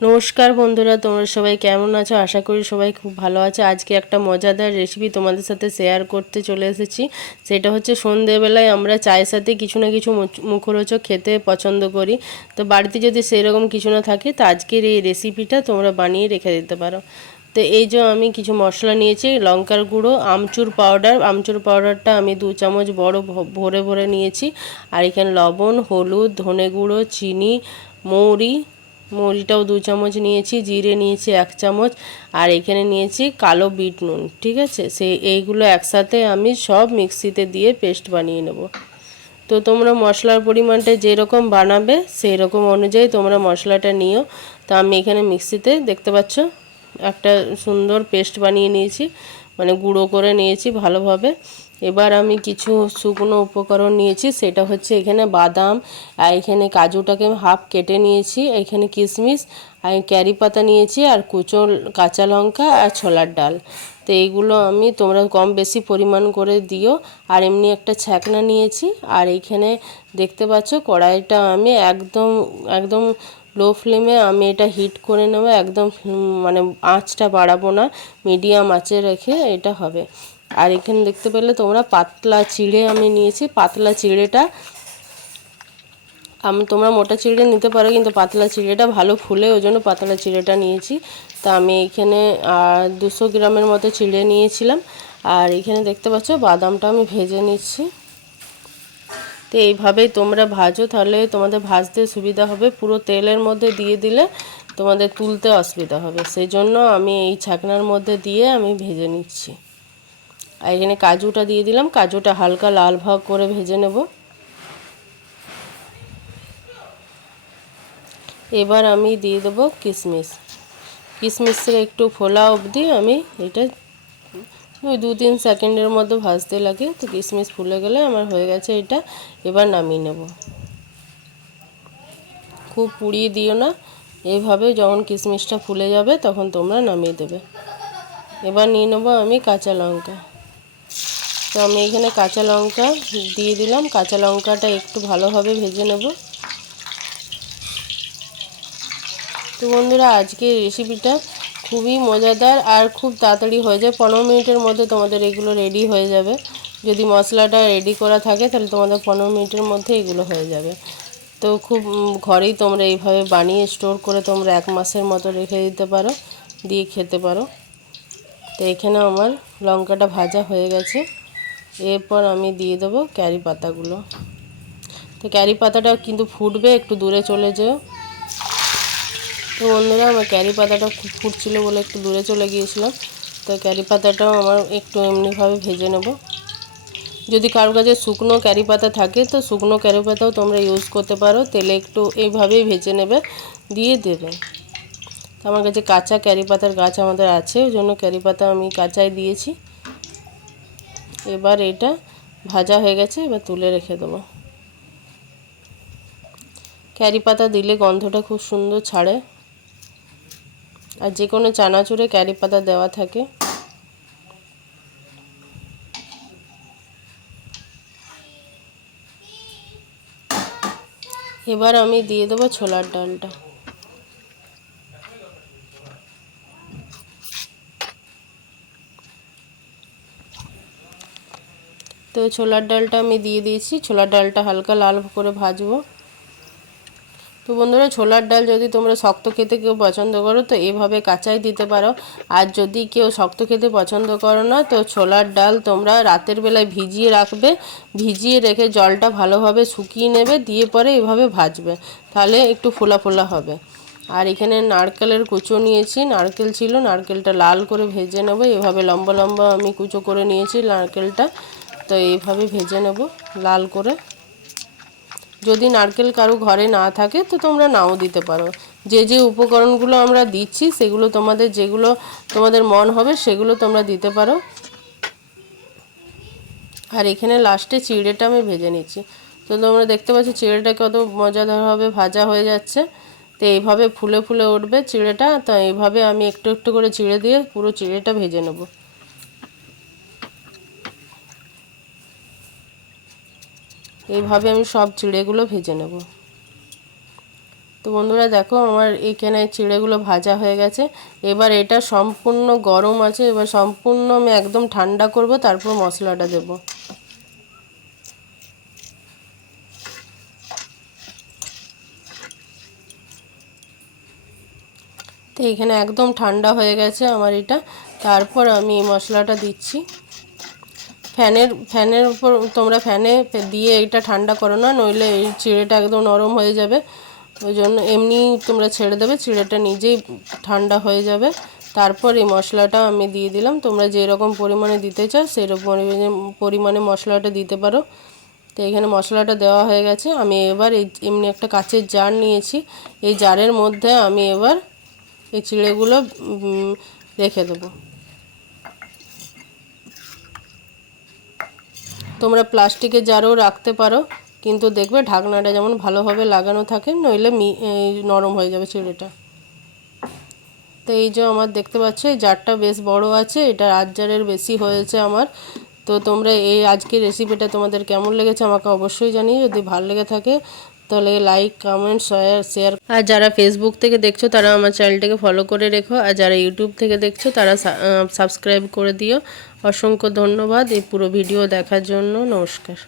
নমস্কার বন্ধুরা, তোমরা সবাই কেমন আছো? আশা করি সবাই খুব ভালো আছে। আজকে একটা মজাদার রেসিপি তোমাদের সাথে শেয়ার করতে চলে এসেছি। সেটা হচ্ছে সন্ধেবেলায় আমরা চায়ের সাথে কিছু না কিছু মুখরোচক খেতে পছন্দ করি। তো বাড়িতে যদি সেরকম কিছু না থাকে, তো আজকের এই রেসিপিটা তোমরা বানিয়ে রেখে দিতে পারো। তো এই যে আমি কিছু মশলা নিয়েছি, লঙ্কার গুঁড়ো, আমচুর পাউডার আমচুর পাউডারটা আমি দু চামচ বড় ভরে ভরে নিয়েছি। আর এখানে লবণ, হলুদ, ধনে গুঁড়ো, চিনি, মৌরি মৌরিটাও দু চামচ নিয়েছি, জিরে নিয়েছি এক চামচ, আর এখানে নিয়েছি কালো বিট নুন, ঠিক আছে? সেই এইগুলো একসাথে আমি সব মিক্সিতে দিয়ে পেস্ট বানিয়ে নেব। তো তোমরা মশলার পরিমাণটা যেরকম বানাবে সেই রকম অনুযায়ী তোমরা মশলাটা নিও। তো আমি এখানে মিক্সিতে দেখতে পাচ্ছ, একটা সুন্দর পেস্ট বানিয়ে নিয়েছি মানে গুঁড়ো করে নিয়েছি ভালোভাবে। এবার আমি কিছু শুকনো উপকরণ নিয়েছি, সেটা হচ্ছে এখানে বাদাম, আর এখানে কাজুটাকে হাফ কেটে নিয়েছি, এখানে কিশমিশ, আর ক্যারি পাতা নিয়েছি, আর কুচো কাঁচা লঙ্কা আর ছোলার ডাল। তো এইগুলো আমি তোমরা কম বেশি পরিমাণ করে দিও। আর এমনি একটা ছ্যাকনা নিয়েছি, আর এইখানে দেখতে পাচ্ছ কড়াইটা আমি একদম একদম লো ফ্লেমে আমি এটা হিট করে নেব, একদম মানে আঁচটা বাড়াবো না, মিডিয়াম আঁচে রেখে এটা হবে। আর এখানে দেখতে পেলে তোমরা পাতলা চিড়ে আমি নিয়েছি, পাতলা চিড়েটা। আমি, তোমরা মোটা চিড়ে নিতে পারো, কিন্তু পাতলা চিড়েটা ভালো ফুলে, ওই জন্য পাতলা চিড়েটা নিয়েছি। তা আমি এখানে দুশো গ্রামের মতো চিড়ে নিয়েছিলাম। আর এখানে দেখতে পাচ্ছ, বাদামটা আমি ভেজে নিচ্ছি। তো এইভাবেই তোমরা ভাজো, তাহলে তোমাদের ভাজতে সুবিধা হবে। পুরো তেলের মধ্যে দিয়ে দিলে তোমাদের তুলতে অসুবিধা হবে। সেই জন্য আমি এই ছাকনার মধ্যে দিয়ে আমি ভেজে নিচ্ছি। আর এখানে কাজুটা দিয়ে দিলাম। কাজুটা হালকা লাল ভাগ করে ভেজে নেব। এবার আমি দিয়ে দেবো কিশমিশ কিশমিশের একটু ফোলা অবধি আমি এটা ওই দু তিন সেকেন্ডের মধ্যে ভাজতে লাগে। তো কিশমিশ ফুলে গেলে আমার হয়ে গেছে এটা। এবার নামিয়ে নেব। খুব পুড়িয়ে দিও না। এইভাবে যখন কিশমিশটা ফুলে যাবে তখন তোমরা নামিয়ে দেবে। এবার নিয়ে নেব আমি কাঁচা লঙ্কা। তো আমি এখানে কাঁচা লঙ্কা দিয়ে দিলাম। কাঁচা লঙ্কাটা একটু ভালোভাবে ভেজে নেব। তো বন্ধুরা আজকে রেসিপিটা খুবই মজাদার আর খুব তাড়াতাড়ি হয়ে যায়। পনেরো মিনিটের মধ্যে তোমাদের এগুলো রেডি হয়ে যাবে। যদি মশলাটা রেডি করা থাকে, তাহলে তোমাদের পনেরো মিনিটের মধ্যে এগুলো হয়ে যাবে। তো খুব ঘরেই তোমরা এইভাবে বানিয়ে স্টোর করে তোমরা এক মাসের মতো রেখে দিতে পারো, দিয়ে খেতে পারো। তো এখানে আমার লঙ্কাটা ভাজা হয়ে গেছে। এরপর আমি দিয়ে দেবো ক্যারি পাতাগুলো। তো ক্যারি পাতাটা কিন্তু ফুটবে, একটু দূরে চলে যেও। তো বন্ধুরা, আমার ক্যারি পাতাটা খুব ফুটছিল বলে একটু দূরে চলে গিয়েছিলাম। তো ক্যারি পাতাটাও আমার একটু এমনিভাবে ভেজে নেব। যদি কারোর কাছে শুকনো ক্যারি পাতা থাকে, তো শুকনো ক্যারি পাতাও তোমরা ইউজ করতে পারো। তেলে একটু এইভাবেই ভেজে নেবে, দিয়ে দেবে। আমার কাছে কাঁচা ক্যারি পাতার গাছ আমাদের আছে, ওই জন্য ক্যারি পাতা আমি কাঁচাই দিয়েছি। এবার এটা ভাজা হয়ে গেছে, এবার তুলে রেখে দেবো। ক্যারি পাতা দিলে গন্ধটা খুব সুন্দর ছাড়ে। আর যে কোনো চানাচুরে ক্যারি পাতা দেওয়া থাকে। এবার আমি দিয়ে দেবো ছোলার ডালটা। তো ছোলার ডালটা আমি দিয়ে দিয়েছি। ছোলার ডালটা হালকা লাল করে ভাজবো। তো বন্ধুরা, ছোলার ডাল যদি তোমরা শক্ত খেতে কেউ পছন্দ করো, তো এভাবে কাঁচাই দিতে পারো। আর যদি কেউ শক্ত খেতে পছন্দ করো না, তো ছোলার ডাল তোমরা রাতের বেলায় ভিজিয়ে রাখবে। ভিজিয়ে রেখে জলটা ভালোভাবে শুকিয়ে নেবে, দিয়ে পরে এভাবে ভাজবে। তাহলে একটু ফোলা ফোলা হবে। আর এখানে নারকেলের কুচো নিয়েছি। নারকেল ছিল, নারকেলটা লাল করে ভেজে নেব। এভাবে লম্বা লম্বা আমি কুচো করে নিয়েছি নারকেলটা। তো এইভাবে ভেজে নেব লাল করে। যদি নারকেল কারও ঘরে না থাকে, তো তোমরা নাও দিতে পারো। যে যে উপকরণগুলো আমরা দিচ্ছি, সেগুলো তোমাদের যেগুলো তোমাদের মন হবে, সেগুলো তোমরা দিতে পারো। আর এখানে লাস্টে চিড়েটা আমি ভেজে নিচ্ছি। তো তোমরা দেখতে পাচ্ছ, চিড়েটা কত মজাদারভাবে ভাজা হয়ে যাচ্ছে। তো এইভাবে ফুলে ফুলে উঠবে চিড়েটা। তো এইভাবে আমি একটু একটু করে চিড়ে দিয়ে পুরো চিড়েটা ভেজে নেব। এইভাবে আমি সব চিড়েগুলো ভেজে নেব। তো বন্ধুরা দেখো আমার এখানে চিড়েগুলো ভাজা হয়ে গেছে। এবার এটা সম্পূর্ণ গরম আছে, এবার সম্পূর্ণ আমি একদম ঠান্ডা করব, তারপর মশলাটা দেব। তো এখানে একদম ঠান্ডা হয়ে গেছে আমার এটা। তারপর আমি এই মশলাটা দিচ্ছি। ফ্যানের ফ্যানের উপর তোমরা ফ্যানে দিয়ে এটা ঠান্ডা করো না, নইলে এই চিড়েটা একদম নরম হয়ে যাবে। ওই জন্য এমনি তোমরা ছেড়ে দেবে, চিড়েটা নিজেই ঠান্ডা হয়ে যাবে। তারপর এই মশলাটা আমি দিয়ে দিলাম। তোমরা যেরকম পরিমাণে দিতে চাও, সেরকম পরিমাণে মশলাটা দিতে পারো। তো এখানে মশলাটা দেওয়া হয়ে গেছে। আমি এবার এই এমনি একটা কাচের জার নিয়েছি। এই জারের মধ্যে আমি এবার এই চিড়েগুলো রেখে দেবো। তোমরা প্লাস্টিকের জারও রাখতে পারো, কিন্তু দেখবে ঢাকনাটা যেমন ভালোভাবে লাগানো থাকে, নইলে মি নরম হয়ে যাবে চিড়েটা তো এই যে আমার দেখতে পাচ্ছ, এই জারটা বেশ বড় আছে, এটা আট জারের বেশি হয়েছে আমার। তো তোমরা এই আজকের রেসিপিটা তোমাদের কেমন লেগেছে আমাকে অবশ্যই জানিয়ে যদি ভালো লেগে থাকে তাহলে লাইক কমেন্ট শেয়ার শেয়ার আর যারা ফেসবুক থেকে দেখছ, তারা আমার চ্যানেলটাকে ফলো করে রেখো। আর যারা ইউটিউব থেকে দেখছ, তারা সাবস্ক্রাইব করে দিও। অসংখ্য ধন্যবাদ এই পুরো ভিডিও দেখার জন্য। নমস্কার।